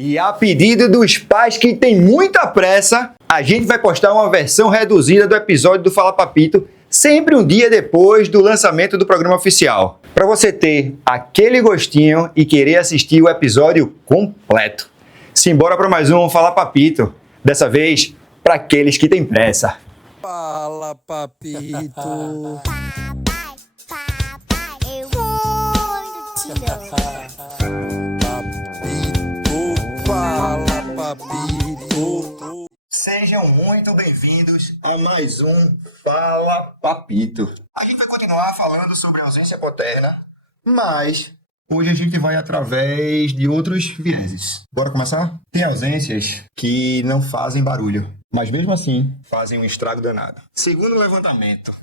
E a pedido dos pais que têm muita pressa, a gente vai postar uma versão reduzida do episódio do Fala Papito, sempre um dia depois do lançamento do programa oficial, para você ter aquele gostinho e querer assistir o episódio completo. Simbora para mais um Fala Papito, dessa vez para aqueles que têm pressa. Fala Papito. Fala Papito. Sejam muito bem-vindos a mais um Fala Papito. A gente vai continuar falando sobre ausência paterna, mas hoje a gente vai através de outros vieses. Bora começar? Tem ausências que não fazem barulho, mas mesmo assim fazem um estrago danado. Segundo o levantamento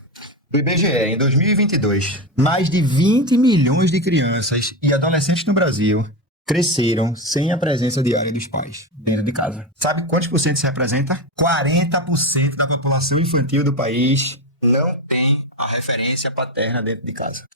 do IBGE, em 2022, mais de 20 milhões de crianças e adolescentes no Brasil cresceram sem a presença diária dos pais dentro de casa. Sabe quantos por cento isso representa? 40% da população infantil do país não tem a referência paterna dentro de casa.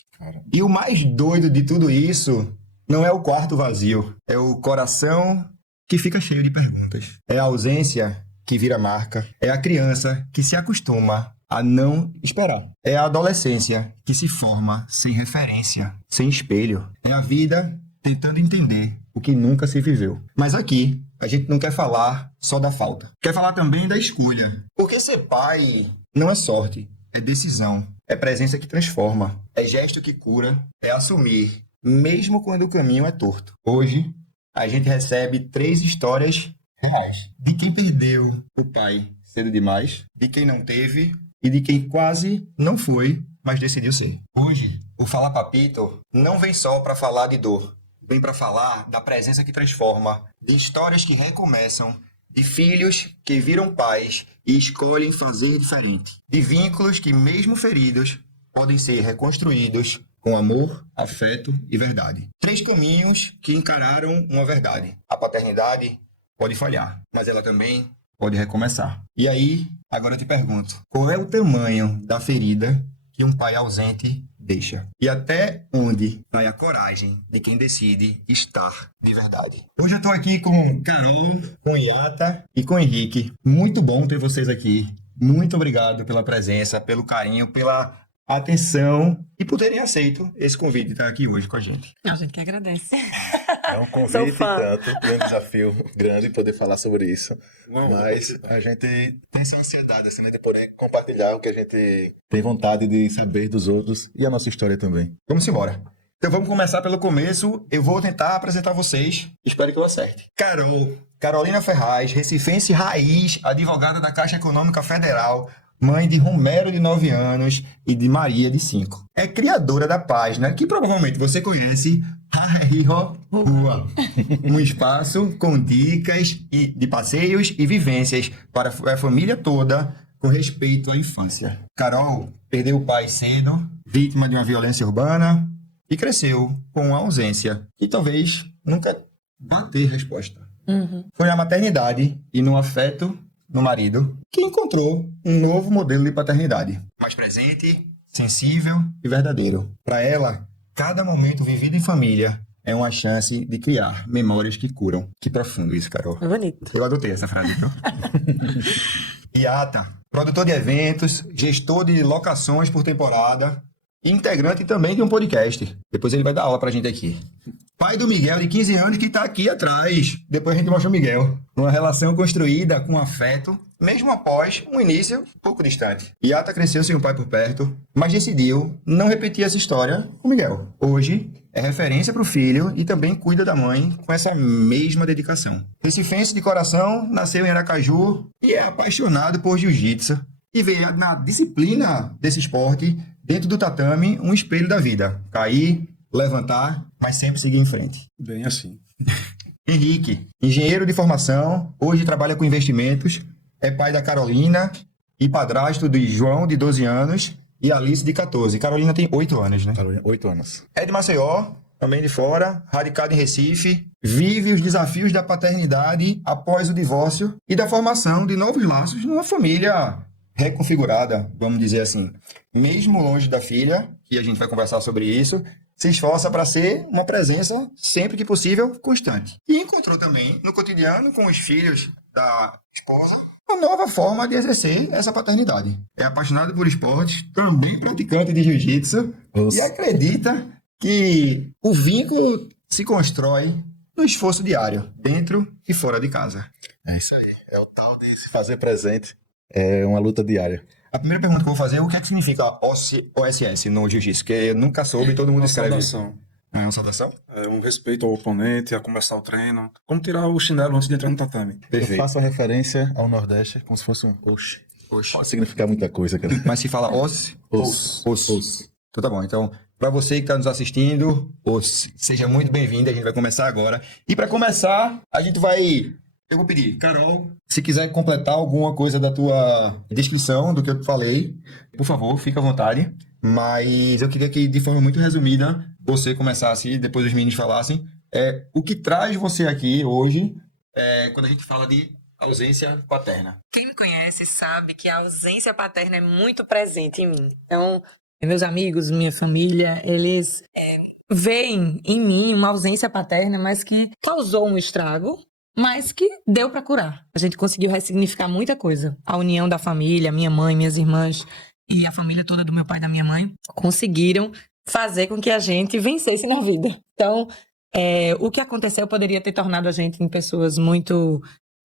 E o mais doido de tudo isso não é o quarto vazio, é o coração que fica cheio de perguntas. É a ausência que vira marca, é a criança que se acostuma a não esperar. É a adolescência que se forma sem referência, sem espelho. É a vida tentando entender o que nunca se viveu. Mas aqui, a gente não quer falar só da falta. Quer falar também da escolha. Porque ser pai não é sorte, é decisão. É presença que transforma. É gesto que cura. É assumir, mesmo quando o caminho é torto. Hoje, a gente recebe 3 histórias reais. De quem perdeu o pai cedo demais, de quem não teve e de quem quase não foi, mas decidiu ser. Hoje, o Fala Papito não vem só para falar de dor. Vem para falar da presença que transforma, de histórias que recomeçam, de filhos que viram pais e escolhem fazer diferente, de vínculos que, mesmo feridos, podem ser reconstruídos com amor, afeto e verdade. 3 caminhos que encararam uma verdade. A paternidade pode falhar, mas ela também pode recomeçar. E aí, agora eu te pergunto, qual é o tamanho da ferida que um pai ausente deixa? E até onde vai a coragem de quem decide estar de verdade? Hoje eu estou aqui com Carol, com Iata e com Henrique. Muito bom ter vocês aqui. Muito obrigado pela presença, pelo carinho, pela atenção e por terem aceito esse convite de estar aqui hoje com a gente. A gente que agradece. É um convite tanto, e um desafio grande poder falar sobre isso. Mas a gente tem essa ansiedade assim, né, de poder compartilhar o que a gente tem vontade de saber dos outros e a nossa história também. Vamos embora. Então vamos começar pelo começo. Eu vou tentar apresentar vocês. Espero que eu acerte. Carolina Ferraz, recifense raiz, advogada da Caixa Econômica Federal, mãe de Romero, de 9 anos, e de Maria, de 5. É criadora da página, que provavelmente você conhece, Rua, um espaço com dicas de passeios e vivências para a família toda, com respeito à infância. Carol perdeu o pai cedo, vítima de uma violência urbana, e cresceu com uma ausência que talvez nunca vá ter resposta. Foi na maternidade e no afeto no marido que encontrou um novo modelo de paternidade, mais presente, sensível e verdadeiro. Para ela, cada momento vivido em família é uma chance de criar memórias que curam. Que profundo isso, Carol. É bonito. Eu adotei essa frase, viu? Iata, produtor de eventos, gestor de locações por temporada, integrante também de um podcast. Depois ele vai dar aula pra gente aqui. Pai do Miguel, de 15 anos, que tá aqui atrás. Depois a gente mostra o Miguel. Uma relação construída com afeto, mesmo após um início pouco distante. Iata cresceu sem o pai por perto, mas decidiu não repetir essa história com Miguel. Hoje, é referência para o filho e também cuida da mãe com essa mesma dedicação. Recifense de coração, nasceu em Aracaju e é apaixonado por jiu-jitsu. E vê na disciplina desse esporte, dentro do tatame, um espelho da vida. Cair, levantar, mas sempre seguir em frente. Bem assim. Henrique, engenheiro de formação, hoje trabalha com investimentos, é pai da Carolina e padrasto de João, de 12 anos, e Alice, de 14. Carolina tem 8 anos, né? Carolina, 8 anos. É de Maceió, também de fora, radicado em Recife, vive os desafios da paternidade após o divórcio e da formação de novos laços numa família reconfigurada, vamos dizer assim. Mesmo longe da filha, que a gente vai conversar sobre isso, se esforça para ser uma presença, sempre que possível, constante. E encontrou também, no cotidiano, com os filhos da esposa, uma nova forma de exercer essa paternidade. É apaixonado por esportes, também praticante de jiu-jitsu, e acredita que o vínculo se constrói no esforço diário, dentro e fora de casa. É isso aí. É o tal de se fazer presente. É uma luta diária. A primeira pergunta que eu vou fazer é o que é que significa OSS no jiu-jitsu? Que eu nunca soube, todo mundo Uma escreve. saudação. É uma saudação? É um respeito ao oponente, a começar o treino. Como tirar o chinelo antes de entrar no tatame. Eu Perfeito. faço a referência ao Nordeste como se fosse um oxe. Oxe. Pode significar muita coisa, cara. Mas se fala os? Os. Os. Então tá bom. Então, para você que está nos assistindo, seja muito bem-vindo. A gente vai começar agora. E para começar, a gente vai... Eu vou pedir, Carol, se quiser completar alguma coisa da tua descrição do que eu falei, por favor, fique à vontade. Mas eu queria que, de forma muito resumida, você começasse, depois os meninos falassem, o que traz você aqui hoje, quando a gente fala de ausência paterna. Quem me conhece sabe que a ausência paterna é muito presente em mim. Então, meus amigos, minha família, eles veem em mim uma ausência paterna, mas que causou um estrago, mas que deu para curar. A gente conseguiu ressignificar muita coisa. A união da família, minha mãe, minhas irmãs e a família toda do meu pai e da minha mãe conseguiram fazer com que a gente vencesse na vida. Então, o que aconteceu poderia ter tornado a gente em pessoas muito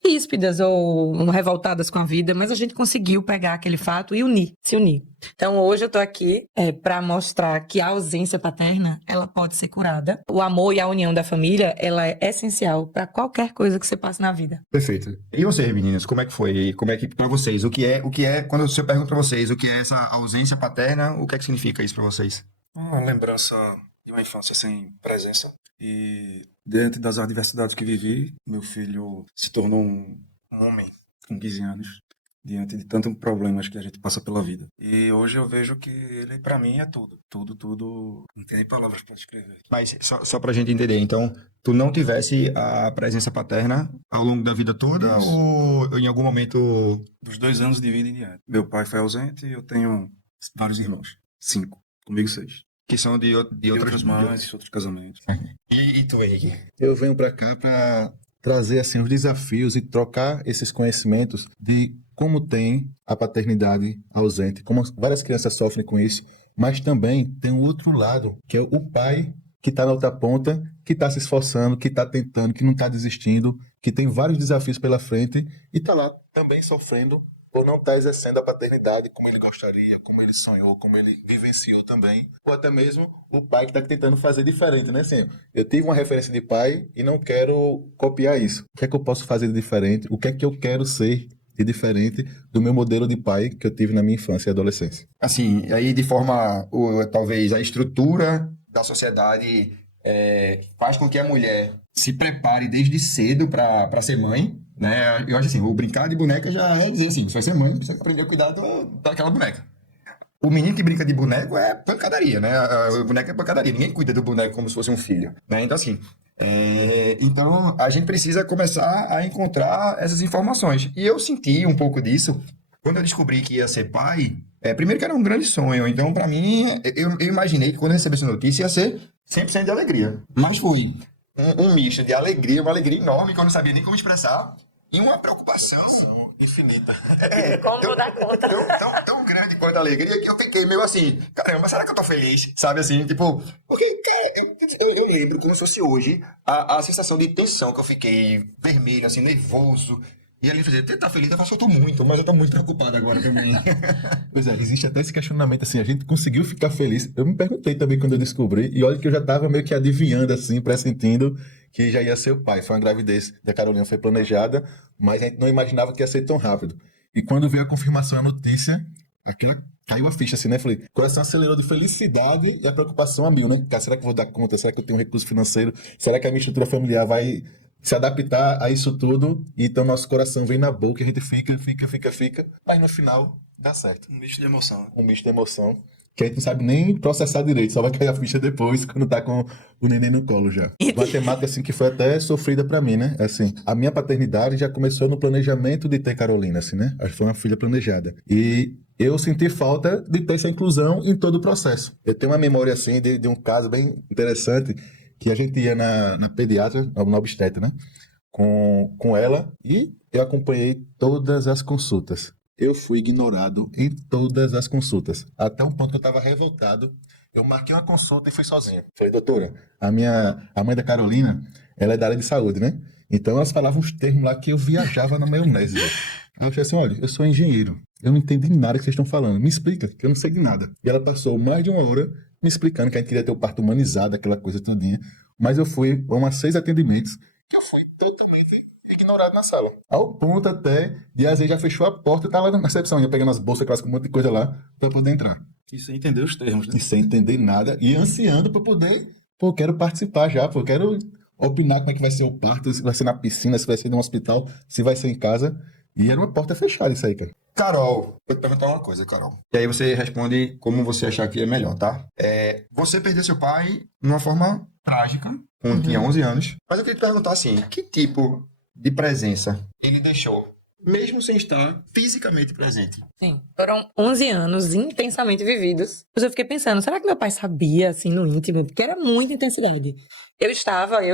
ríspidas ou revoltadas com a vida, mas a gente conseguiu pegar aquele fato e se unir. Então hoje eu tô aqui para mostrar que a ausência paterna, ela pode ser curada. O amor e a união da família, ela é essencial para qualquer coisa que você passe na vida. Perfeito. E vocês, meninas, como é que foi? Como é que para vocês? O que é quando eu pergunto para vocês o que é essa ausência paterna? O que é que significa isso para vocês? Uma lembrança de uma infância sem presença. E diante das adversidades que vivi, meu filho se tornou um homem com 15 anos, diante de tantos problemas que a gente passa pela vida. E hoje eu vejo que ele, pra mim, é tudo. Tudo. Não tem nem palavras pra descrever. Mas só pra gente entender, então, tu não tivesse a presença paterna ao longo da vida toda Isso. ou em algum momento... Dos 2 anos de vida em diante. Meu pai foi ausente e eu tenho vários irmãos. 5. Comigo 6. Que são de Outras mães, outros casamentos. E tu, Henrique? Eu venho para cá para trazer assim os desafios e trocar esses conhecimentos de como tem a paternidade ausente, como várias crianças sofrem com isso, mas também tem um outro lado, que é o pai que está na outra ponta, que está se esforçando, que está tentando, que não está desistindo, que tem vários desafios pela frente e está lá também sofrendo por não estar exercendo a paternidade como ele gostaria, como ele sonhou, como ele vivenciou também, ou até mesmo o pai que está tentando fazer diferente, né? Assim, eu tive uma referência de pai e não quero copiar isso. O que é que eu posso fazer de diferente? O que é que eu quero ser de diferente do meu modelo de pai que eu tive na minha infância e adolescência? Assim, aí de forma, talvez a estrutura da sociedade faz com que a mulher se prepare desde cedo para ser mãe, né? Eu acho assim, o brincar de boneca já é dizer assim, você vai ser mãe, precisa aprender a cuidar daquela boneca. O menino que brinca de boneco é pancadaria, né? O boneco é pancadaria, ninguém cuida do boneco como se fosse um filho, né? Então assim, então a gente precisa começar a encontrar essas informações. E eu senti um pouco disso quando eu descobri que ia ser pai. Primeiro que era um grande sonho, então para mim, eu imaginei que quando eu recebi essa notícia ia ser 100% de alegria. Mas foi um misto de alegria, uma alegria enorme que eu não sabia nem como expressar, e uma preocupação infinita. Como não dar conta? Tão grande quanto a alegria que eu fiquei meio assim, caramba, será que eu tô feliz? Sabe assim, tipo, porque eu lembro como se fosse hoje a sensação de tensão que eu fiquei vermelho, assim, nervoso. E ali eu falei, tá feliz, eu tô muito, mas eu tô muito preocupado agora também. Pois é, existe até esse questionamento assim, a gente conseguiu ficar feliz. Eu me perguntei também quando eu descobri, e olha que eu já tava meio que adivinhando assim, pressentindo que já ia ser o pai. Foi uma gravidez da Carolina, foi planejada, mas a gente não imaginava que ia ser tão rápido. E quando veio a confirmação, a notícia, aquilo caiu a ficha assim, né? Falei, o coração acelerou de felicidade e a preocupação a mil, né? Cara, será que eu vou dar conta? Será que eu tenho um recurso financeiro? Será que a minha estrutura familiar vai se adaptar a isso tudo? E então nosso coração vem na boca, a gente fica, mas no final dá certo. Um misto de emoção. Um misto de emoção. que a gente não sabe nem processar direito, só vai cair a ficha depois, quando tá com o neném no colo já. Matemática, assim, que foi até sofrida pra mim, né? Assim, a minha paternidade já começou no planejamento de ter Carolina, assim, né? Acho que foi uma filha planejada. E eu senti falta de ter essa inclusão em todo o processo. Eu tenho uma memória, assim, de um caso bem interessante, que a gente ia na pediatra, na obstetra, né? Com ela, e eu acompanhei todas as consultas. Eu fui ignorado em todas as consultas. Até um ponto que eu estava revoltado. Eu marquei uma consulta e fui sozinho. Falei, doutora, a mãe da Carolina, ela é da área de saúde, né? Então elas falavam uns termos lá que eu viajava na maionese. Velho. Aí eu falei assim, olha, eu sou engenheiro. Eu não entendi nada que vocês estão falando. Me explica, que eu não sei de nada. E ela passou mais de 1 hora me explicando que a gente queria ter o parto humanizado, aquela coisa todinha. Mas eu fui a umas 6 atendimentos que eu fui totalmente ignorado na sala. Ao ponto até de, às vezes, já fechou a porta e tá lá na recepção, ia pegando as bolsas, aquelas com um monte de coisa lá, pra poder entrar. E sem entender os termos, né? E sem entender nada, e ansiando pra poder, pô, quero participar já, pô, quero opinar como é que vai ser o parto, se vai ser na piscina, se vai ser no hospital, se vai ser em casa. E era uma porta fechada isso aí, cara. Carol, vou te perguntar uma coisa, Carol. E aí você responde como você achar que é melhor, tá? Você perdeu seu pai de uma forma trágica, quando tinha 11 anos. Mas eu queria te perguntar assim, que tipo de presença ele deixou, mesmo sem estar fisicamente presente? Sim, foram 11 anos intensamente vividos. Mas eu fiquei pensando, será que meu pai sabia, assim, no íntimo? Porque era muita intensidade. Eu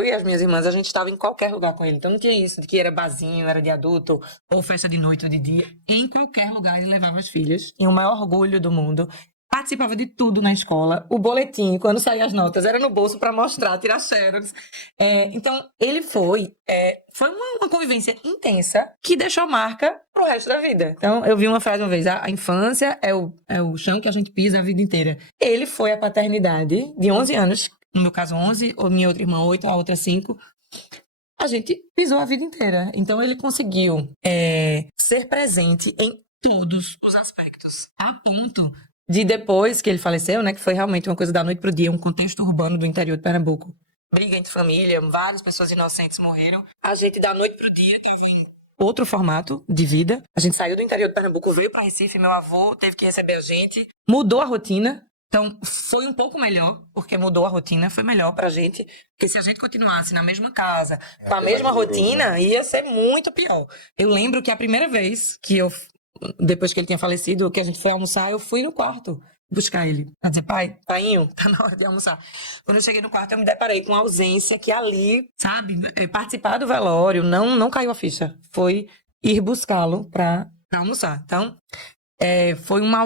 e as minhas irmãs, a gente estava em qualquer lugar com ele. Então não tinha isso de que era barzinho, era de adulto, ou festa de noite ou de dia. Em qualquer lugar ele levava as filhas. E o maior orgulho do mundo. Participava de tudo na escola. O boletim, quando saíam as notas, era no bolso para mostrar, tirar xerox. Então, ele foi uma convivência intensa que deixou marca pro resto da vida. Então, eu vi uma frase uma vez, a infância é o chão que a gente pisa a vida inteira. Ele foi a paternidade de 11 anos, no meu caso 11, ou minha outra irmã 8, a outra 5. A gente pisou a vida inteira. Então, ele conseguiu ser presente em todos os aspectos. A ponto de depois que ele faleceu, né, que foi realmente uma coisa da noite pro dia, um contexto urbano do interior de Pernambuco. Briga entre família, várias pessoas inocentes morreram. A gente, da noite pro dia, estava em outro formato de vida. A gente saiu do interior de Pernambuco, veio para Recife, meu avô teve que receber a gente, mudou a rotina. Então, foi um pouco melhor, porque mudou a rotina, foi melhor pra gente. Porque se a gente continuasse na mesma casa, com a mesma rotina, ia ser muito pior. Eu lembro que a primeira vez que depois que ele tinha falecido, que a gente foi almoçar, eu fui no quarto buscar ele. Pra dizer, pai, painho, tá na hora de almoçar. Quando eu cheguei no quarto, eu me deparei com a ausência que ali, sabe, participar do velório, não caiu a ficha. Foi ir buscá-lo pra almoçar. Então, foi uma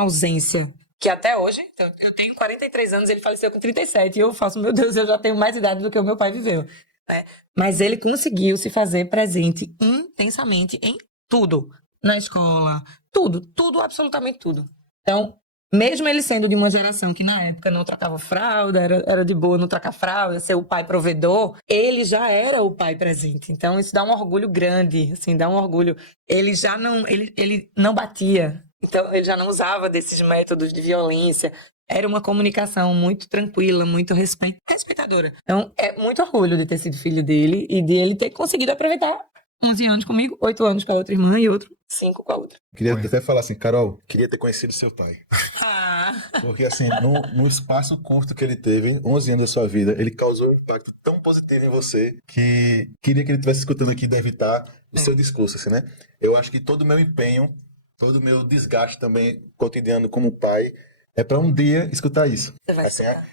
ausência que até hoje, então, eu tenho 43 anos, ele faleceu com 37, e eu faço, meu Deus, eu já tenho mais idade do que o meu pai viveu. Né? Mas ele conseguiu se fazer presente intensamente em tudo. Na escola, tudo, absolutamente tudo. Então, mesmo ele sendo de uma geração que na época não trocava fralda, era de boa não trocar fralda, ser o pai provedor, ele já era o pai presente. Então, isso dá um orgulho grande, assim, dá um orgulho. Ele já não, ele não batia, então ele já não usava desses métodos de violência. Era uma comunicação muito tranquila, muito respeitadora. Então, é muito orgulho de ter sido filho dele e de ele ter conseguido aproveitar 11 anos comigo, 8 anos com a outra irmã e outro 5 com a outra. Queria até falar assim, Carol, queria ter conhecido seu pai. Ah. Porque assim, no espaço curto que ele teve, 11 anos da sua vida, ele causou um impacto tão positivo em você que queria que ele estivesse escutando aqui, deve estar o seu discurso, assim, né? Eu acho que todo o meu empenho, todo o meu desgaste também cotidiano como pai, é para um dia escutar isso. Você vai assim, escutar.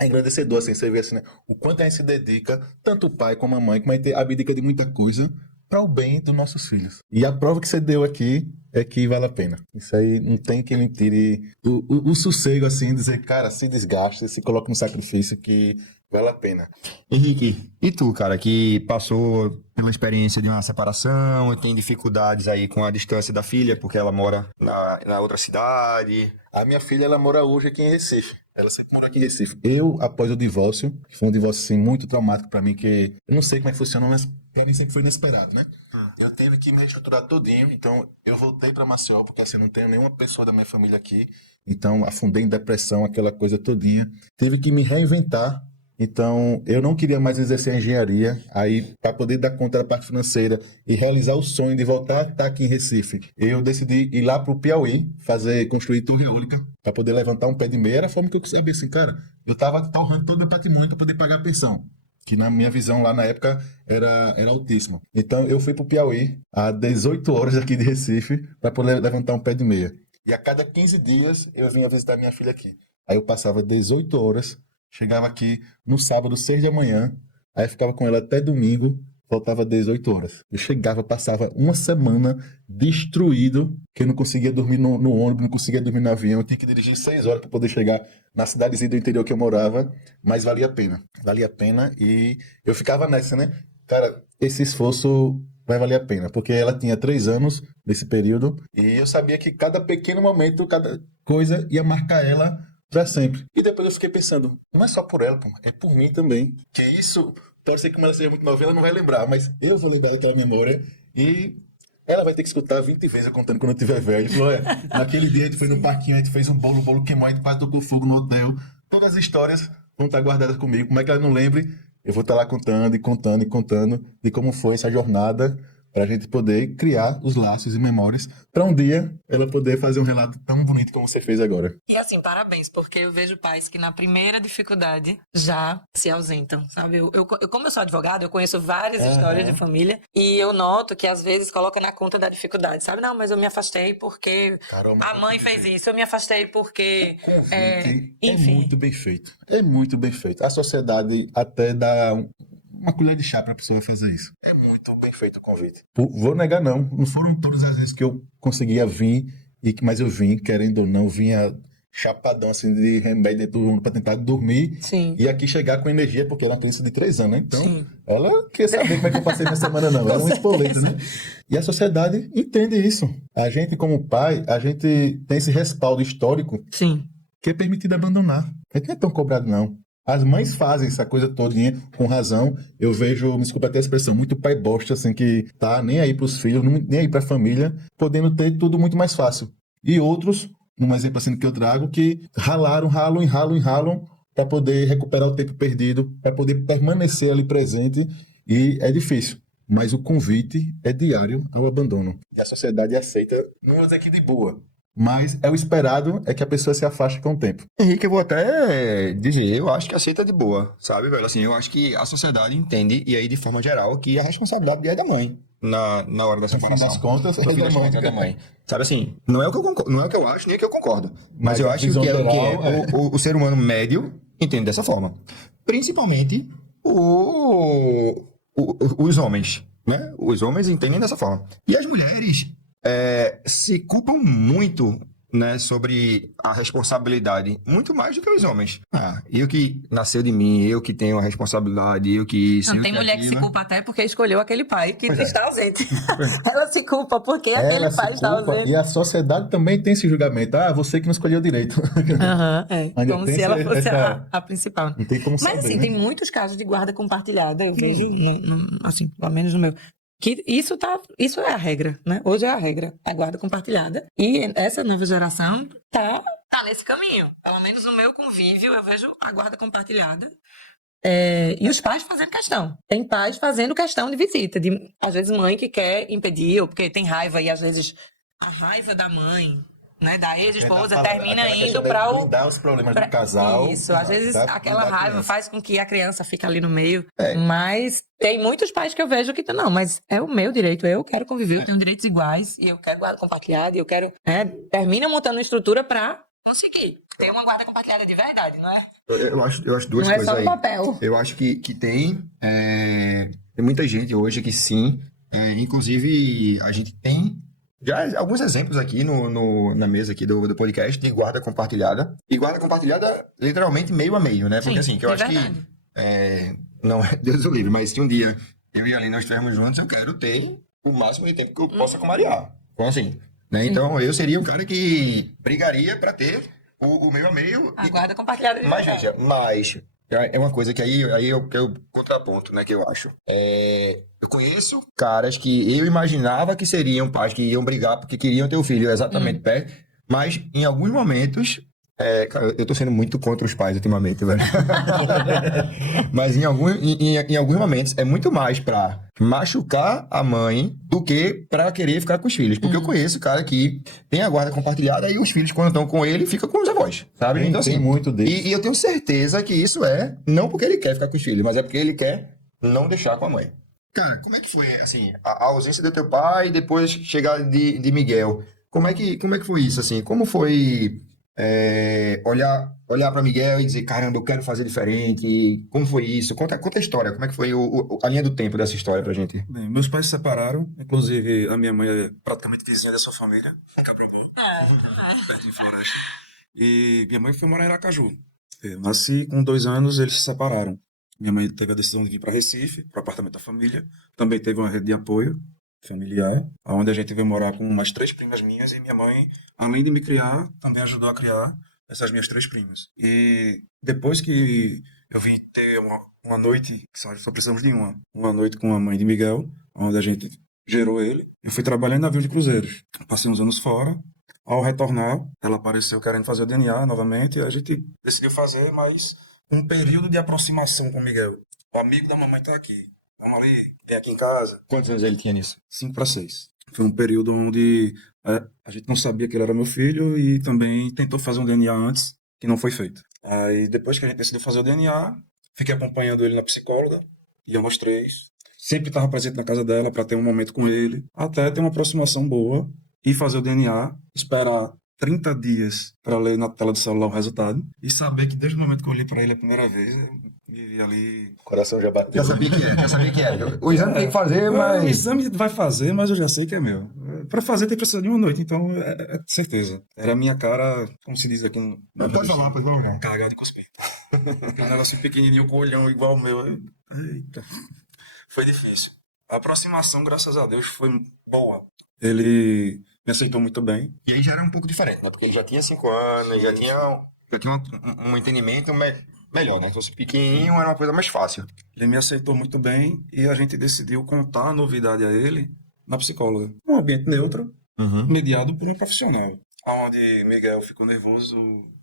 É engrandecedor, assim, você vê assim, né? O quanto a gente se dedica, tanto o pai como a mãe, como a gente abdica de muita coisa para o bem dos nossos filhos. E a prova que você deu aqui é que vale a pena. Isso aí não tem quem me tire o sossego, assim, dizer, cara, se desgaste, se coloca no sacrifício que vale a pena. Henrique, e tu, cara, que passou pela experiência de uma separação e tem dificuldades aí com a distância da filha, porque ela mora na outra cidade? A minha filha, ela mora hoje aqui em Recife. Ela sempre morou aqui em Recife. Eu, após o divórcio, que foi um divórcio, assim, muito traumático pra mim, que eu não sei como é que funciona, mas pra mim sempre foi inesperado, né? Eu tive que me reestruturar todinho, então eu voltei pra Maceió, porque assim, não tenho nenhuma pessoa da minha família aqui, então afundei em depressão, aquela coisa todinha. Tive que me reinventar Então, eu não queria mais exercer a engenharia. Aí, para poder dar conta da parte financeira e realizar o sonho de voltar a estar aqui em Recife, eu decidi ir lá para o Piauí, construir torre eólica, para poder levantar um pé de meia. Era a forma que eu sabia assim, cara, eu estava torrando todo o meu patrimônio para poder pagar a pensão, que na minha visão lá na época era altíssimo. Então, eu fui para o Piauí, a 18 horas aqui de Recife, para poder levantar um pé de meia. E a cada 15 dias, eu vinha visitar minha filha aqui. Aí eu passava 18 horas, chegava aqui no sábado, 6 da manhã, aí ficava com ela até domingo, voltava 18 horas. Eu chegava, passava uma semana destruído, que eu não conseguia dormir no ônibus, não conseguia dormir no avião, eu tinha que dirigir 6 horas para poder chegar na cidadezinha do interior que eu morava, mas valia a pena. Valia a pena e eu ficava nessa, né? Cara, esse esforço vai valer a pena, porque ela tinha 3 anos nesse período e eu sabia que cada pequeno momento, cada coisa ia marcar ela para sempre. E depois eu fiquei pensando, não é só por ela, pô, é por mim também. Que isso, pode ser que como ela seja muito nova, ela não vai lembrar, mas eu vou lembrar daquela memória e ela vai ter que escutar 20 vezes eu contando quando eu tiver velho. Ele falou, naquele dia a gente foi no parquinho, a gente fez um bolo, o bolo queimou, a gente quase tocou fogo no hotel. Todas as histórias vão estar guardadas comigo. Como é que ela não lembre? Eu vou estar lá contando e contando e contando de como foi essa jornada para a gente poder criar os laços e memórias para um dia ela poder fazer um relato tão bonito como você fez agora. E assim, parabéns, porque eu vejo pais que na primeira dificuldade já se ausentam, sabe? Como eu sou advogada, eu conheço várias histórias de família e eu noto que às vezes coloca na conta da dificuldade, sabe? Não, mas eu me afastei porque Carol, a mãe fez isso, eu me afastei porque... O convite é enfim. muito bem feito. É muito bem feito. A sociedade até dá uma colher de chá para a pessoa fazer isso. É muito bem feito o convite. Vou negar, não. Não foram todas as vezes que eu conseguia vir, mas eu vim, querendo ou não, vinha chapadão assim de remédio dentro do mundo para tentar dormir. Sim. E aqui chegar com energia, porque ela é uma criança de 3 anos, né? Então, Sim. ela quer saber como é que eu passei nessa semana, não. Era um espoleta, né? E a sociedade entende isso. A gente, como pai, a gente tem esse respaldo histórico Sim. que é permitido abandonar. A gente não é tão cobrado, não. As mães fazem essa coisa todinha com razão. Eu vejo, me desculpa até a expressão, muito pai bosta, assim, que tá nem aí pros filhos, nem aí pra família, podendo ter tudo muito mais fácil. E outros, um exemplo assim que eu trago, que ralam para poder recuperar o tempo perdido, para poder permanecer ali presente, e é difícil. Mas o convite é diário ao abandono. E a sociedade aceita, não vou dizer que de boa, mas é o esperado é que a pessoa se afaste com o tempo. Henrique, eu vou até dizer, eu acho que aceita de boa, sabe, velho? Assim, eu acho que a sociedade entende, e aí de forma geral, que a responsabilidade é da mãe na hora da No fim separação. das contas, No fim das contas, é da mãe. Sabe assim, não é o que eu concordo, não é o que eu acho, nem o que eu concordo. Mas eu a acho que, visão que geral, o ser humano médio entende dessa forma. Principalmente os homens, né? Os homens entendem dessa forma. E as mulheres se culpam muito, né, sobre a responsabilidade, muito mais do que os homens. Eu que nasceu de mim, eu que tenho a responsabilidade, eu que sei Não, o tem que é mulher que se aquilo. culpa até porque escolheu aquele pai que Pois é. está ausente. Ela se culpa porque aquele ela se pai está culpa, ausente. e a sociedade também tem esse julgamento. Você que não escolheu direito. Aham, Ainda como tem se ela essa- fosse essa- a principal. Não tem como Mas saber, assim, né? tem muitos casos de guarda compartilhada, eu vejo, assim, pelo menos no meu. Que isso é a regra, né? Hoje é a regra, a guarda compartilhada. E essa nova geração tá nesse caminho. Pelo menos no meu convívio, eu vejo a guarda compartilhada. E os pais fazendo questão. Tem pais fazendo questão de visita. Às vezes mãe que quer impedir, ou porque tem raiva, e às vezes a raiva da mãe, né, da ex-esposa, termina indo para o... blindar os problemas do casal. Isso, às vezes pra aquela blindar a raiva criança. faz com que a criança fique ali no meio. Mas tem muitos pais que eu vejo que não, mas é o meu direito, eu quero conviver, eu tenho direitos iguais, e eu quero guarda compartilhada, e eu quero... termina montando uma estrutura para conseguir ter uma guarda compartilhada de verdade, não é? Eu acho duas Não é coisas só no aí. papel. Eu acho que tem muita gente hoje que sim. Inclusive, a gente tem já alguns exemplos aqui na mesa aqui do podcast de guarda compartilhada. E guarda compartilhada, literalmente, meio a meio, né? Porque Sim, assim, que eu é acho verdade. que... não é Deus o livre, mas se um dia eu e a Aline nós estivermos juntos, eu quero ter o máximo de tempo que eu possa com a Maria. Então, assim, né? Então, eu seria o cara que brigaria pra ter o meio a meio. A guarda compartilhada de Mas, verdade. gente, é uma coisa que aí eu contraponto, né, que eu acho. Eu conheço caras que eu imaginava que seriam pais que iam brigar porque queriam ter o filho exatamente perto, mas em alguns momentos Cara, eu tô sendo muito contra os pais ultimamente, velho. Mas em alguns momentos é muito mais pra machucar a mãe do que pra querer ficar com os filhos. Porque eu conheço cara que tem a guarda compartilhada e os filhos, quando estão com ele, ficam com os avós, sabe? Tem- Então, tem assim, muito disso. E eu tenho certeza que isso é não porque ele quer ficar com os filhos, mas é porque ele quer não deixar com a mãe. Cara, como é que foi, assim, a ausência do teu pai e depois chegar de Miguel? Como é que foi isso, assim? Como foi olhar para Miguel e dizer, caramba, eu quero fazer diferente? Como foi isso? Conta a história, como é que foi a linha do tempo dessa história pra gente? Bem, meus pais se separaram, inclusive a minha mãe é praticamente vizinha da sua família, em Caprobó, perto de Floresta. E minha mãe foi morar em Aracaju. Eu nasci com 2 anos, eles se separaram. Minha mãe teve a decisão de vir para Recife, para o apartamento da família. Também teve uma rede de apoio familiar, onde a gente veio morar com umas 3 primas minhas e minha mãe, além de me criar, também ajudou a criar essas minhas 3 primas. E depois que eu vim ter uma noite, que só precisamos de uma noite com a mãe de Miguel, onde a gente gerou ele, eu fui trabalhar em navio de cruzeiros. Passei uns anos fora. Ao retornar, ela apareceu querendo fazer o DNA novamente, e a gente decidiu fazer, mas um período de aproximação com o Miguel. O amigo da mamãe tá aqui. Vamos ali, vem aqui em casa. Quantos anos ele tinha nisso? 5 para 6. Foi um período onde a gente não sabia que ele era meu filho e também tentou fazer um DNA antes, que não foi feito. Aí depois que a gente decidiu fazer o DNA, fiquei acompanhando ele na psicóloga, íamos 3. Sempre estava presente na casa dela para ter um momento com ele, até ter uma aproximação boa e fazer o DNA, esperar 30 dias para ler na tela do celular o resultado e saber que desde o momento que eu olhei para ele a primeira vez, eu me vi ali. O coração já bateu. Já sabia que era. O exame tem que fazer, O mas... exame vai fazer, mas eu já sei que é meu. Para fazer tem precisar de uma noite, então é certeza. Era a minha cara, como se diz aqui no. Pode falar, pode falar. Cagado de cuspir. Aquele negócio pequenininho com o olhão igual o meu. Eita. Foi difícil. A aproximação, graças a Deus, foi boa. Ele me aceitou muito bem. E aí já era um pouco diferente, né? Porque ele já tinha 5 anos, já tinha um entendimento melhor, né? Se fosse pequenininho, era uma coisa mais fácil. Ele me aceitou muito bem e a gente decidiu contar a novidade a ele na psicóloga. Um ambiente neutro, mediado por um profissional. Onde Miguel ficou nervoso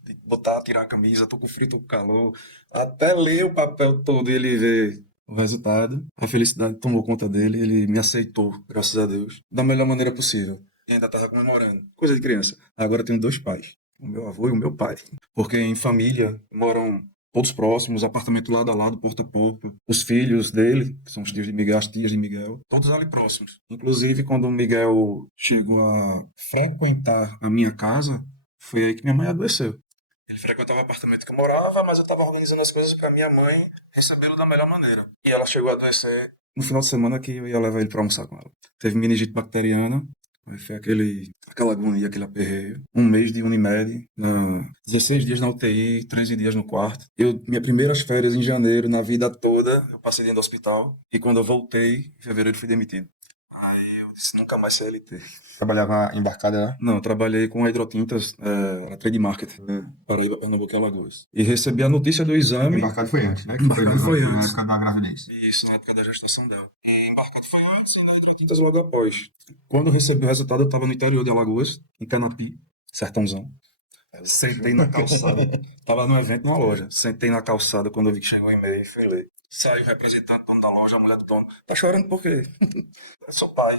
de botar, tirar a camisa, tô com frio, tô com calor, até ler o papel todo e ele ver o resultado. A felicidade tomou conta dele, ele me aceitou, graças a Deus, da melhor maneira possível. E ainda tava comemorando. Coisa de criança. Agora eu tenho 2 pais, o meu avô e o meu pai. Porque em família moram todos próximos, apartamento lado a lado, porta a porta. Os filhos dele, que são os tios de Miguel, as tias de Miguel, todos ali próximos. Inclusive, quando o Miguel chegou a frequentar a minha casa, foi aí que minha mãe adoeceu. Ele frequentava o apartamento que eu morava, mas eu estava organizando as coisas para minha mãe recebê-lo da melhor maneira. E ela chegou a adoecer no final de semana que eu ia levar ele para almoçar com ela. Teve meningite bacteriana. Aí foi aquela agonia, aquele aperreio. 1 mês de Unimed, 16 dias na UTI, 13 dias no quarto. Minhas primeiras férias em janeiro, na vida toda, eu passei dentro do hospital. E quando eu voltei, em fevereiro, fui demitido. Aí eu disse, nunca mais CLT. Trabalhava embarcada, né? Não, eu trabalhei com a Hidrotintas, era trade market, Paraíba, Pernambuco e Alagoas. E recebi a notícia do exame. Embarcado foi antes, né? Embarcado foi Na antes. época da gravidez. Isso, na época da gestação dela. Embarcado foi antes e na Hidrotintas logo após. Quando eu recebi o resultado, eu estava no interior de Alagoas, em Canapi, sertãozão. Sentei na calçada. Tava num evento numa loja. Sentei na calçada quando eu vi que chegou o e-mail e fui ler. Saiu o representante, dono da loja, a mulher do dono. Tá chorando por quê? Eu sou pai.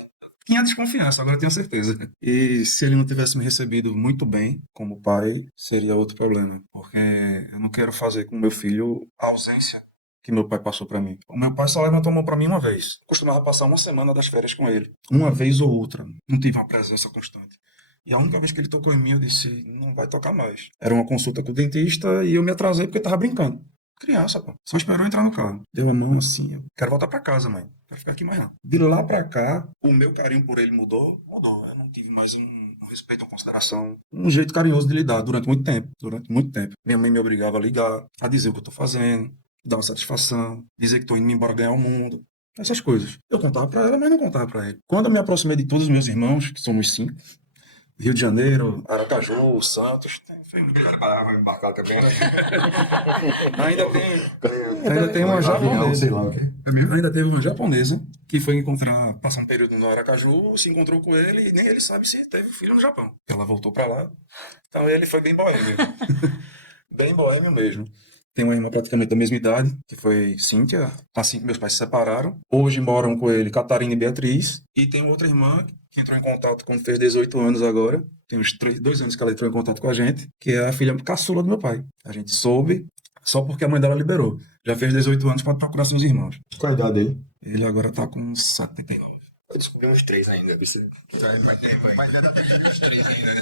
Tinha desconfiança, agora eu tenho certeza. E se ele não tivesse me recebido muito bem como pai, seria outro problema. Porque eu não quero fazer com meu filho a ausência que meu pai passou pra mim. O meu pai só levantou a mão pra mim uma vez. Costumava passar uma semana das férias com ele. Uma vez ou outra. Não tive uma presença constante. E a única vez que ele tocou em mim, eu disse, não vai tocar mais. Era uma consulta com o dentista e eu me atrasei porque tava brincando. Criança, pô. Só esperou entrar no carro. Deu a mão assim, eu quero voltar pra casa, mãe. Não quero ficar aqui mais não. De lá pra cá, o meu carinho por ele mudou. Mudou. Eu não tive mais um respeito, uma consideração, um jeito carinhoso de lidar durante muito tempo. Durante muito tempo. Minha mãe me obrigava a ligar, a dizer o que eu tô fazendo, dar uma satisfação, dizer que tô indo embora ganhar o mundo. Essas coisas. Eu contava pra ela, mas não contava pra ele. Quando eu me aproximei de todos os meus irmãos, que somos 5, Rio de Janeiro, Aracaju, Santos. Foi muito Ele parava pra embarcar também. Ainda tem uma japonesa. Sei lá o quê. É mesmo? Ainda teve uma japonesa que foi encontrar, passar um período no Aracaju, se encontrou com ele e nem ele sabe se teve filho no Japão. Ela voltou pra lá. Então ele foi bem boêmio. Bem boêmio mesmo. Tem uma irmã praticamente da mesma idade, que foi Cíntia, assim que meus pais se separaram. Hoje moram com ele Catarina e Beatriz. E tem outra irmã que entrou em contato quando fez 18 anos agora. Tem uns 2 anos que ela entrou em contato com a gente, que é a filha caçula do meu pai. A gente soube só porque a mãe dela liberou. Já fez 18 anos, pode procurar seus irmãos. Qual a idade dele? Ele agora tá com 79. Eu descobri uns 3 ainda. Mas ainda tem uns 3 ainda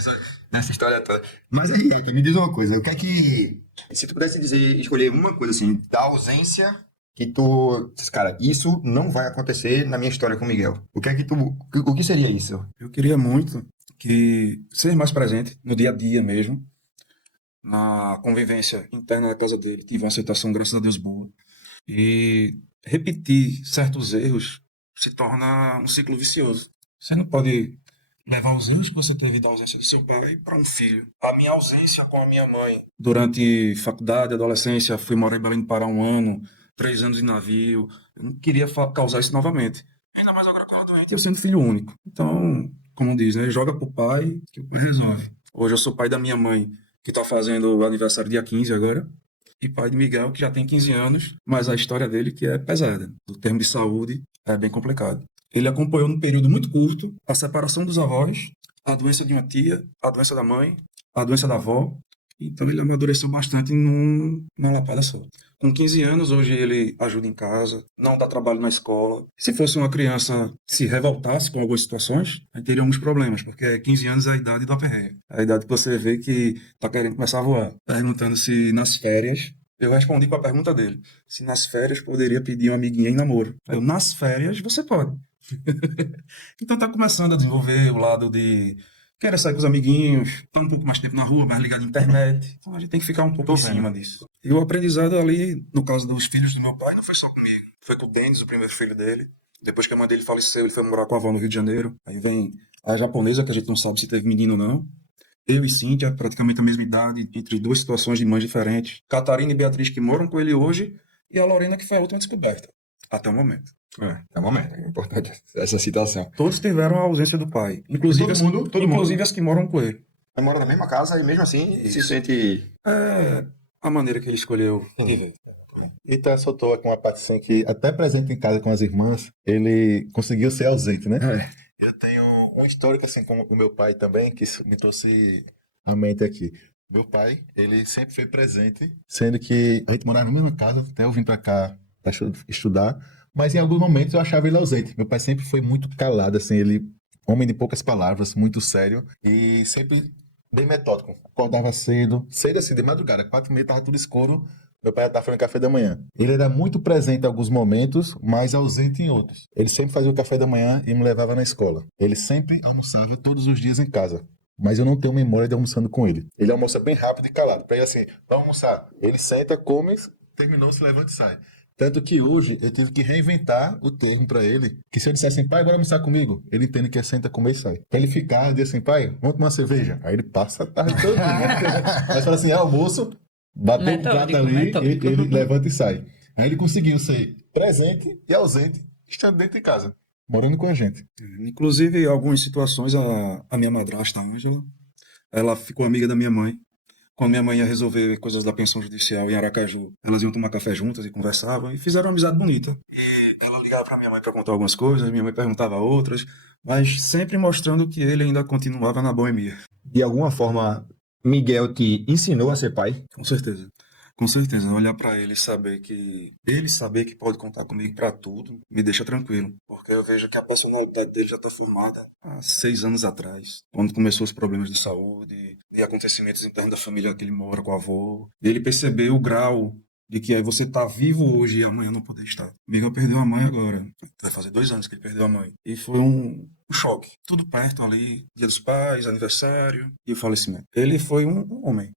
nessa história toda. Mas aí, Jota, me diz uma coisa. O que é que... Se tu pudesse dizer, escolher uma coisa assim, da ausência que tu... Cara, isso não vai acontecer na minha história com o Miguel. O que é que tu... O que seria isso? Eu queria muito que ser mais presente no dia a dia mesmo, na convivência interna da casa dele, tive uma aceitação, graças a Deus, boa. E repetir certos erros se torna um ciclo vicioso. Você não pode levar os erros que você teve da ausência do seu pai para um filho. A minha ausência com a minha mãe durante faculdade, adolescência, fui morar em Belém do Pará 1 ano, 3 anos em navio. Eu não queria causar isso novamente. Ainda mais agora com ela doente, eu sendo filho único. Então, como diz, né? Joga pro pai, que o pai resolve. Hoje eu sou pai da minha mãe, que está fazendo o aniversário dia 15 agora, e pai de Miguel, que já tem 15 anos, mas a história dele que é pesada. No termo de saúde, é bem complicado. Ele acompanhou num período muito curto a separação dos avós, a doença de uma tia, a doença da mãe, a doença da avó. Então ele amadureceu bastante numa lapada só. Com 15 anos, hoje ele ajuda em casa, não dá trabalho na escola. Se fosse uma criança se revoltasse com algumas situações, aí teria alguns problemas, porque 15 anos é a idade do aperreio. É a idade que você vê que tá querendo começar a voar. Perguntando se nas férias, eu respondi com a pergunta dele, se nas férias poderia pedir uma amiguinha em namoro. Eu, nas férias, você pode. Então tá começando a desenvolver o lado de querer sair com os amiguinhos, tá um pouco mais tempo na rua, mais ligado à internet. Então a gente tem que ficar um pouco em cima disso. E o aprendizado ali, no caso dos filhos do meu pai, não foi só comigo. Foi com o Denis, o primeiro filho dele. Depois que a mãe dele faleceu, ele foi morar com a avó no Rio de Janeiro. Aí vem a japonesa, que a gente não sabe se teve menino ou não. Eu e Cíntia, praticamente a mesma idade, entre 2 situações de mães diferentes. Catarina e Beatriz, que moram com ele hoje. E a Lorena, que foi a última descoberta. Até o momento. É um momento. É importante essa situação. Todos tiveram a ausência do pai. Inclusive, Todo mundo. as que moram com ele. Ele mora na mesma casa e mesmo assim se sente... É a maneira que ele escolheu viver. E tá soltou aqui uma parte assim que, até presente em casa com as irmãs, ele conseguiu ser ausente, né? Eu tenho um histórico assim com o meu pai também, que isso me trouxe à mente aqui. Meu pai, ele sempre foi presente, sendo que a gente morava na mesma casa, até eu vim pra cá pra estudar, mas em alguns momentos eu achava ele ausente. Meu pai sempre foi muito calado, assim, ele, homem de poucas palavras, muito sério, e sempre bem metódico. Acordava cedo assim, de madrugada, 4h30 tava tudo escuro, meu pai já estava fazendo café da manhã. Ele era muito presente em alguns momentos, mas ausente em outros. Ele sempre fazia o café da manhã e me levava na escola. Ele sempre almoçava todos os dias em casa. Mas eu não tenho memória de almoçando com ele. Ele almoça bem rápido e calado. Pra ele assim, vai almoçar. Ele senta, come, terminou, se levanta e sai. Tanto que hoje eu tive que reinventar o termo pra ele, que se eu dissesse assim, pai, bora almoçar comigo, ele entende que é senta, comer e sai. Pra ele ficar, diz assim, pai, vamos tomar uma cerveja. Aí ele passa a tarde toda, né? Mas fala assim, almoço, bateu o prato ali, ele levanta e sai. Aí ele conseguiu ser presente e ausente, estando dentro de casa, morando com a gente. Inclusive, em algumas situações, a minha madrasta, a Ângela, ela ficou amiga da minha mãe. Quando minha mãe ia resolver coisas da pensão judicial em Aracaju, elas iam tomar café juntas e conversavam, e fizeram uma amizade bonita. E ela ligava para minha mãe para contar algumas coisas, minha mãe perguntava outras, mas sempre mostrando que ele ainda continuava na boemia. De alguma forma, Miguel te ensinou a ser pai? Com certeza. Com certeza. Olhar para ele e saber que pode contar comigo para tudo, me deixa tranquilo. Porque eu vejo que a personalidade dele já está formada há 6 anos atrás, quando começou os problemas de saúde e acontecimentos internos da família que ele mora com o avô. Ele percebeu o grau de que você tá vivo hoje e amanhã não poder estar. Miguel perdeu a mãe agora. Vai fazer 2 anos que ele perdeu a mãe. E foi um choque. Tudo perto ali. Dia dos Pais, aniversário e o falecimento. Ele foi um homem.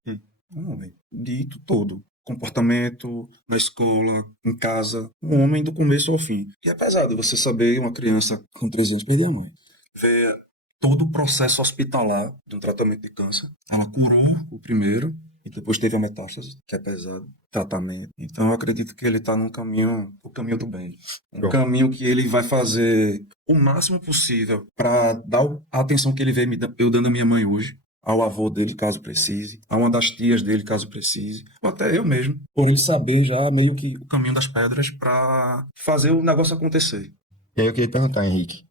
Um homem. Dito todo. Comportamento, na escola, em casa. Um homem do começo ao fim. E é pesado você saber uma criança com 13 anos perder a mãe. Ver todo o processo hospitalar de um tratamento de câncer. Ela curou o primeiro e depois teve a metástase, que é pesado, tratamento. Então eu acredito que ele está no caminho do bem. Um Pronto. caminho que ele vai fazer o máximo possível para dar a atenção que ele vê eu dando à minha mãe hoje, ao avô dele, caso precise, a uma das tias dele, caso precise, ou até eu mesmo, por ele saber já meio que o caminho das pedras para fazer o negócio acontecer. E aí eu queria perguntar, Henrique,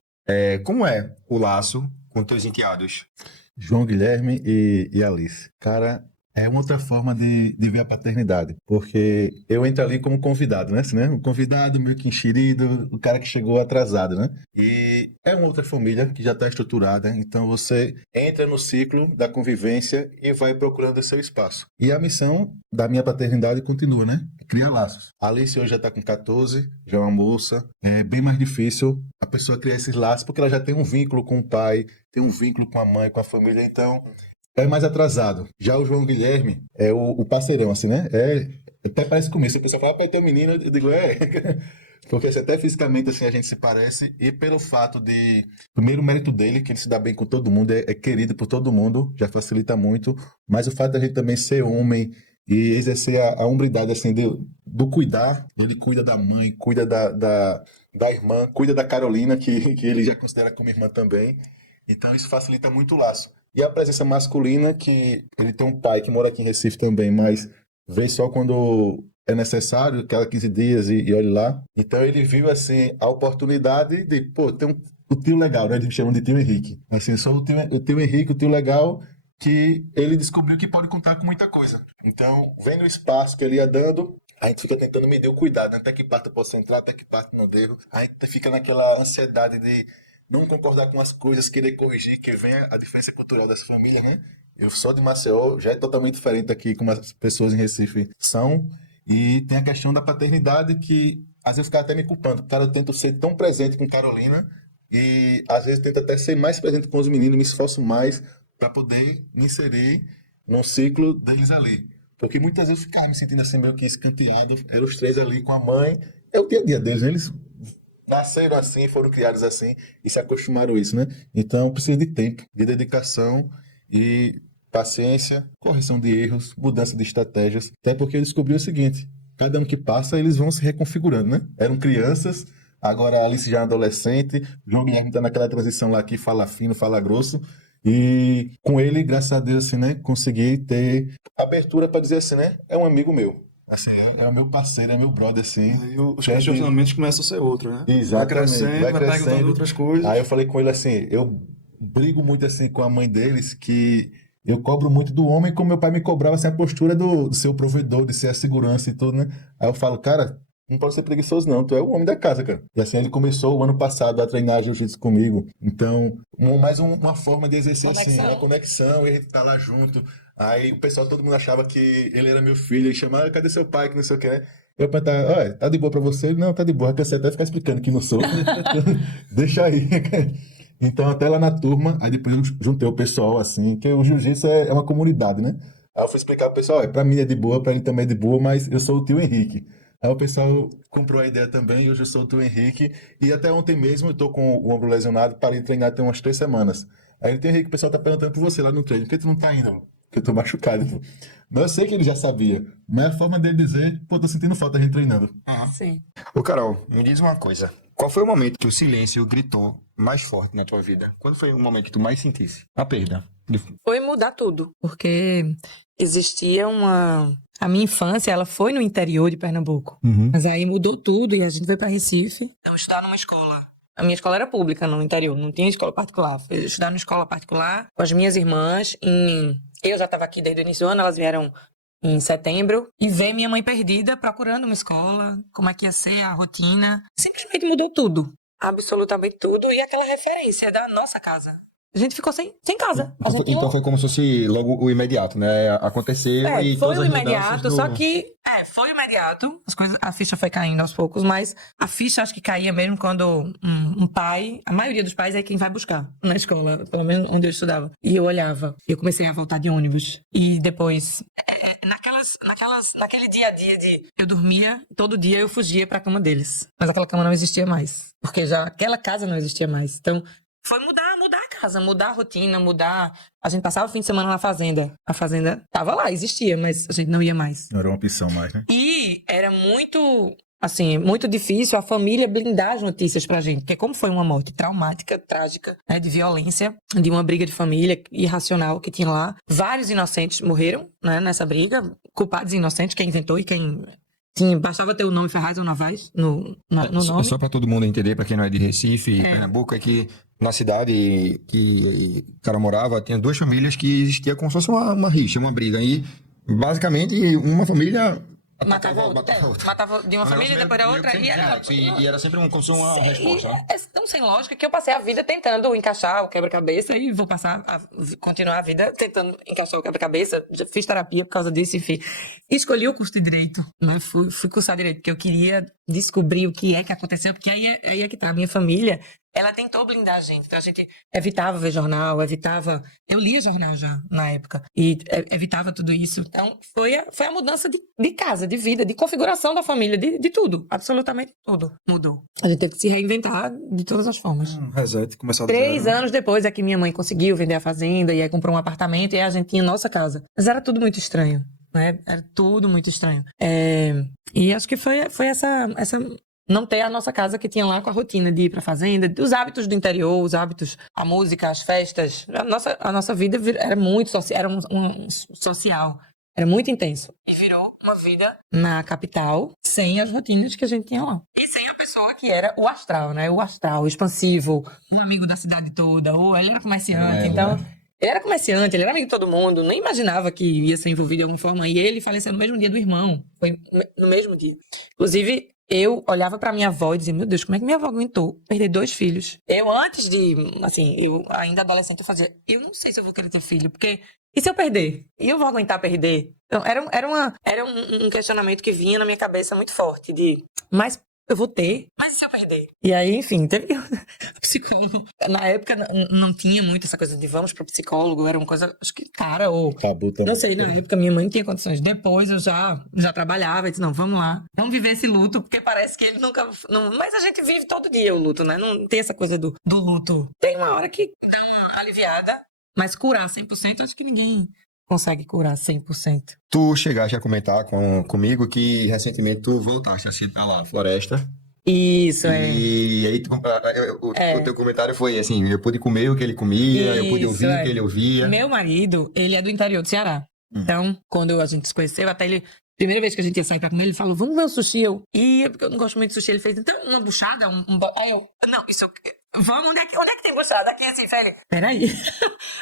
como é o laço com teus enteados? João Guilherme e Alice. Cara, é uma outra forma de ver a paternidade, porque eu entro ali como convidado, né? Assim, né? Um convidado meio que enxerido, o cara que chegou atrasado, né? E é uma outra família que já está estruturada, então você entra no ciclo da convivência e vai procurando esse seu espaço. E a missão da minha paternidade continua, né? Criar laços. A Alice hoje já está com 14, já é uma moça. É bem mais difícil a pessoa criar esses laços, porque ela já tem um vínculo com o pai, tem um vínculo com a mãe, com a família, então é mais atrasado. Já o João Guilherme é o parceirão, assim, né? Até parece comigo. Se o pessoal fala, pai, tem um menino, eu digo, Porque assim, até fisicamente assim, a gente se parece, e pelo fato de... Primeiro, o mérito dele, que ele se dá bem com todo mundo, é querido por todo mundo, já facilita muito, mas o fato da gente também ser homem e exercer a hombridade, assim, do cuidar, ele cuida da mãe, cuida da irmã, cuida da Carolina, que ele já considera como irmã também, então isso facilita muito o laço. E a presença masculina, que ele tem um pai que mora aqui em Recife também, mas vem só quando é necessário, cada 15 dias e olhe lá. Então ele viu, assim, a oportunidade de, pô, tem o tio legal, né? Eles chamam de tio Henrique. Assim, só o tio Henrique, o tio legal, que ele descobriu que pode contar com muita coisa. Então, vendo o espaço que ele ia dando, a gente fica tentando medir o cuidado, né? Até que parte eu posso entrar, até que parte não devo. A gente fica naquela ansiedade de não concordar com as coisas, querer corrigir, que vem a diferença cultural dessa família, né? Eu sou de Maceió, já é totalmente diferente daqui como as pessoas em Recife são. E tem a questão da paternidade que às vezes fica até me culpando. Cara, eu tento ser tão presente com Carolina e às vezes tento até ser mais presente com os meninos, me esforço mais para poder me inserir num ciclo deles ali. Porque muitas vezes eu ficava me sentindo assim meio que escanteado. Eram os três ali com a mãe. É o dia a dia deles, né? Eles nasceram assim, foram criados assim e se acostumaram a isso, né? Então precisa de tempo, de dedicação e paciência, correção de erros, mudança de estratégias. Até porque eu descobri o seguinte: cada ano que passa eles vão se reconfigurando, né? Eram crianças, agora a Alice já é adolescente, o João Guilherme está naquela transição lá que fala fino, fala grosso. E com ele, graças a Deus, assim, né? Consegui ter abertura para dizer assim, né? É um amigo meu. Assim, é o meu parceiro, é meu brother, assim. Aí os questionamentos começam a ser outros, né? Exatamente, Vai perguntando outras coisas. Aí eu falei com ele assim, eu brigo muito assim com a mãe deles, que eu cobro muito do homem, como meu pai me cobrava assim, a postura do ser o provedor, de ser a segurança e tudo, né? Aí eu falo, cara, não pode ser preguiçoso não, tu é o homem da casa, cara. E assim, ele começou o ano passado a treinar jiu-jitsu comigo. Então, uma forma de exercer assim, uma conexão, e a gente tá lá junto. Aí o pessoal, todo mundo achava que ele era meu filho, e chamava, cadê seu pai, que não sei o que, né? Eu perguntava, olha, tá de boa pra você? Não, tá de boa, cansei até ficar explicando que não sou. Deixa aí. Então, até lá na turma, aí depois eu juntei o pessoal, assim, que o jiu-jitsu é uma comunidade, né? Aí eu fui explicar pro pessoal, pra mim é de boa, pra ele também é de boa, mas eu sou o tio Henrique. Aí o pessoal comprou a ideia também, e hoje eu sou o tio Henrique, e até ontem mesmo eu tô com o ombro lesionado, parei de treinar tem umas 3 semanas. Aí o tio Henrique, o pessoal tá perguntando por você lá no treino, por que tu não tá indo, mano? Porque eu tô machucado. Pô. Mas eu sei que ele já sabia, mas a forma dele dizer, pô, tô sentindo falta da gente treinando. Sim. Ô, Carol, me diz uma coisa. Qual foi o momento que o silêncio gritou mais forte na tua vida? Quando foi o momento que tu mais sentisse a perda? Foi mudar tudo, porque existia uma... A minha infância, ela foi no interior de Pernambuco, mas aí mudou tudo e a gente veio para Recife. Eu estudar numa escola. A minha escola era pública no interior, não tinha escola particular. Fui estudar numa escola particular com as minhas irmãs. Eu já estava aqui desde o início do ano, elas vieram em setembro. E ver minha mãe perdida, procurando uma escola, como é que ia ser a rotina. Simplesmente mudou tudo. Absolutamente tudo. E aquela referência da nossa casa. A gente ficou sem casa. Então foi como se fosse logo o imediato, né? Aconteceu e foi todas o as imediato, mudanças só que... foi o imediato. A ficha foi caindo aos poucos, mas a ficha acho que caía mesmo quando um pai... A maioria dos pais é quem vai buscar na escola, pelo menos onde eu estudava. E eu olhava. E eu comecei a voltar de ônibus. E depois... Naquele dia a dia de... Eu dormia, todo dia eu fugia pra cama deles. Mas aquela cama não existia mais. Porque já aquela casa não existia mais. Então... Foi mudar mudar a casa, mudar a rotina, mudar. A gente passava o fim de semana na fazenda. A fazenda tava lá, existia, mas a gente não ia mais. Não era uma opção mais, né? E era muito, assim, muito difícil a família blindar as notícias pra gente. Porque como foi uma morte traumática, trágica, né, de violência, de uma briga de família irracional que tinha lá, vários inocentes morreram, né, nessa briga, culpados e inocentes, quem inventou e quem... bastava ter o nome Ferraz ou Novaes no nome. Só para todo mundo entender, para quem não é de Recife, Pernambuco, é que na cidade que o cara morava, tinha duas famílias que existia como se fosse uma rixa, uma briga. E basicamente uma família Matava de uma família, depois da outra. E era sempre como se fosse uma resposta. Né? É tão sem lógica que eu passei a vida tentando encaixar o quebra-cabeça e vou continuar a vida tentando encaixar o quebra-cabeça. Já fiz terapia por causa disso, enfim. Escolhi o curso de Direito, né? Fui cursar Direito, porque eu queria descobrir o que é que aconteceu, porque aí é que tá. A minha família, ela tentou blindar a gente. Então a gente evitava ver jornal, eu lia jornal já na época, e evitava tudo isso. Então foi a mudança de casa, de vida, de configuração da família, de tudo. Absolutamente tudo mudou. A gente teve que se reinventar de todas as formas. Reset, começar do 3 zero. anos depois é que minha mãe conseguiu vender a fazenda, e aí comprou um apartamento, e aí a gente tinha nossa casa. Mas era tudo muito estranho, né? Era tudo muito estranho. E acho que foi essa não ter a nossa casa que tinha lá com a rotina de ir pra fazenda, os hábitos do interior, os hábitos, a música, as festas. A nossa vida era muito social, era um social, era muito intenso. E virou uma vida na capital sem as rotinas que a gente tinha lá. E sem a pessoa que era o astral, né? O astral, o expansivo, um amigo da cidade toda, ou ele era comerciante, então... Ele era comerciante, ele era amigo de todo mundo, nem imaginava que ia ser envolvido de alguma forma. E ele faleceu no mesmo dia do irmão, foi no mesmo dia. Inclusive, eu olhava pra minha avó e dizia, meu Deus, como é que minha avó aguentou perder 2 filhos? Eu, antes de, assim, eu ainda adolescente, eu fazia, eu não sei se eu vou querer ter filho, porque, e se eu perder? E eu vou aguentar perder? Então, era um questionamento que vinha na minha cabeça muito forte, mas eu vou ter, mas se eu perder? E aí, enfim, teve psicólogo. Na época não tinha muito essa coisa de vamos pro psicólogo, era uma coisa, acho que cara, ou... Tabu também. Não sei, na época minha mãe não tinha condições. Depois eu já trabalhava e disse, não, vamos lá. Vamos viver esse luto, porque parece que ele nunca... mas a gente vive todo dia o luto, né? Não tem essa coisa do luto. Tem uma hora que dá uma aliviada, mas curar 100%, acho que ninguém consegue curar 100%. Tu chegaste a comentar comigo que recentemente tu voltaste a citar lá a floresta. Isso, E aí o teu comentário foi assim, eu pude comer o que ele comia, eu pude ouvir o que ele ouvia. Meu marido, ele é do interior do Ceará. Então, quando a gente se conheceu, até ele... Primeira vez que a gente ia sair pra comer, ele falou, vamos ver um sushi. Porque eu não gosto muito de sushi. Ele fez, então, uma buchada, Aí eu, não, isso eu... Vamos, onde é que tem buchada? Aqui, assim, Félix. Peraí.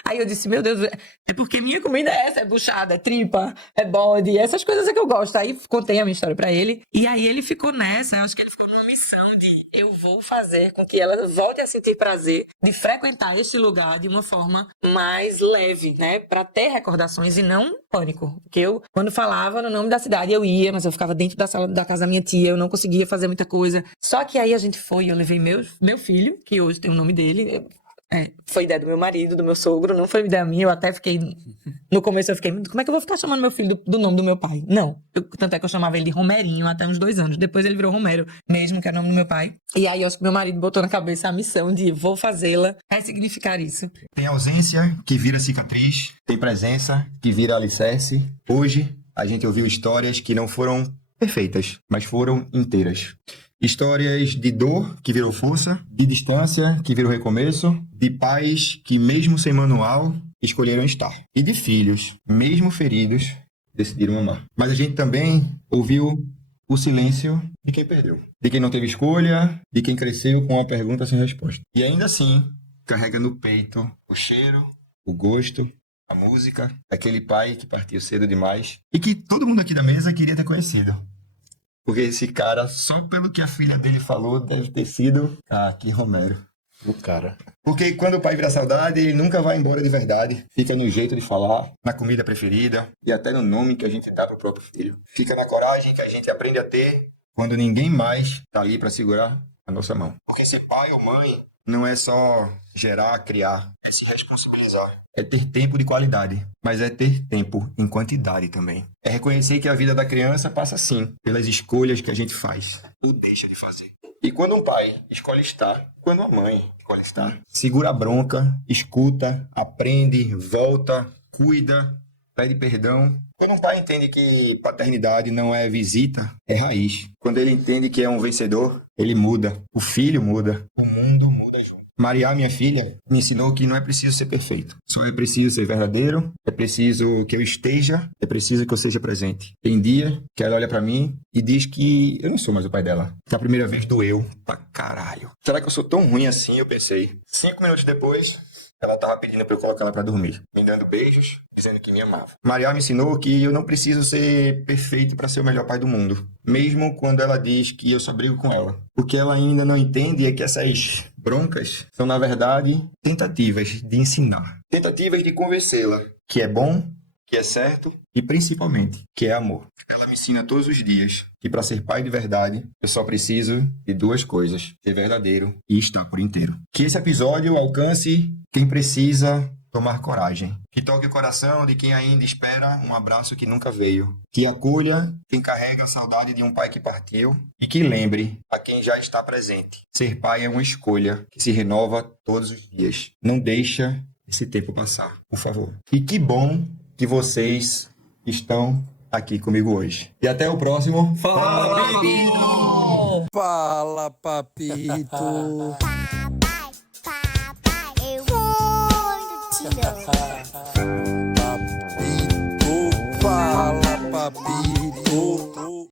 Aí eu disse, meu Deus, é porque minha comida é essa, é buchada, é tripa, é bode, essas coisas é que eu gosto. Aí contei a minha história pra ele, e aí ele ficou nessa, eu acho que ele ficou numa missão de eu vou fazer com que ela volte a sentir prazer de frequentar este lugar de uma forma mais leve, né? Pra ter recordações e não pânico. Porque eu, quando falava no nome da cidade, eu ia, mas eu ficava dentro da sala da casa da minha tia, eu não conseguia fazer muita coisa. Só que aí a gente foi, eu levei meu filho, que hoje tem o nome dele, foi ideia do meu marido, do meu sogro, não foi ideia minha, eu até fiquei, no começo eu fiquei, como é que eu vou ficar chamando meu filho do nome do meu pai? Não, tanto é que eu chamava ele de Romerinho até uns 2 anos, depois ele virou Romero, mesmo que é o nome do meu pai, e aí eu acho que meu marido botou na cabeça a missão de vou fazê-la, vai significar isso. Tem ausência que vira cicatriz, tem presença que vira alicerce. Hoje a gente ouviu histórias que não foram perfeitas, mas foram inteiras. Histórias de dor, que virou força, de distância, que virou recomeço, de pais que, mesmo sem manual, escolheram estar. E de filhos, mesmo feridos, decidiram amar. Mas a gente também ouviu o silêncio de quem perdeu, de quem não teve escolha, de quem cresceu com uma pergunta sem resposta. E ainda assim, carrega no peito o cheiro, o gosto, a música, daquele pai que partiu cedo demais e que todo mundo aqui da mesa queria ter conhecido. Porque esse cara, só pelo que a filha dele falou, deve ter sido... que Romero. O cara. Porque quando o pai vira saudade, ele nunca vai embora de verdade. Fica no jeito de falar, na comida preferida e até no nome que a gente dá pro próprio filho. Fica na coragem que a gente aprende a ter quando ninguém mais tá ali para segurar a nossa mão. Porque ser pai ou mãe não é só gerar, criar, é se responsabilizar. É ter tempo de qualidade, mas é ter tempo em quantidade também. É reconhecer que a vida da criança passa sim pelas escolhas que a gente faz ou deixa de fazer. E quando um pai escolhe estar, quando a mãe escolhe estar, segura a bronca, escuta, aprende, volta, cuida, pede perdão. Quando um pai entende que paternidade não é visita, é raiz. Quando ele entende que é um vencedor, ele muda. O filho muda. O mundo muda junto. Maria, minha filha, me ensinou que não é preciso ser perfeito. Só é preciso ser verdadeiro, é preciso que eu esteja, é preciso que eu seja presente. Tem dia que ela olha pra mim e diz que eu não sou mais o pai dela. Que a primeira vez doeu pra caralho. Será que eu sou tão ruim assim? Eu pensei. 5 minutos depois, ela tava pedindo pra eu colocar ela pra dormir. Me dando beijos, dizendo que me amava. Maria me ensinou que eu não preciso ser perfeito pra ser o melhor pai do mundo. Mesmo quando ela diz que eu só brigo com ela. O que ela ainda não entende é que essas broncas são, na verdade, tentativas de ensinar. Tentativas de convencê-la que é bom, que é certo e, principalmente, que é amor. Ela me ensina todos os dias que para ser pai de verdade, eu só preciso de 2 coisas: ser verdadeiro e estar por inteiro. Que esse episódio alcance quem precisa tomar coragem. Que toque o coração de quem ainda espera um abraço que nunca veio. Que acolha quem carrega a saudade de um pai que partiu. E que lembre a quem já está presente. Ser pai é uma escolha que se renova todos os dias. Não deixa esse tempo passar, por favor. E que bom que vocês estão aqui comigo hoje. E até o próximo. Fala, Papito! Fala, papito. Papai, eu vou te dar. Papito, fala, papito.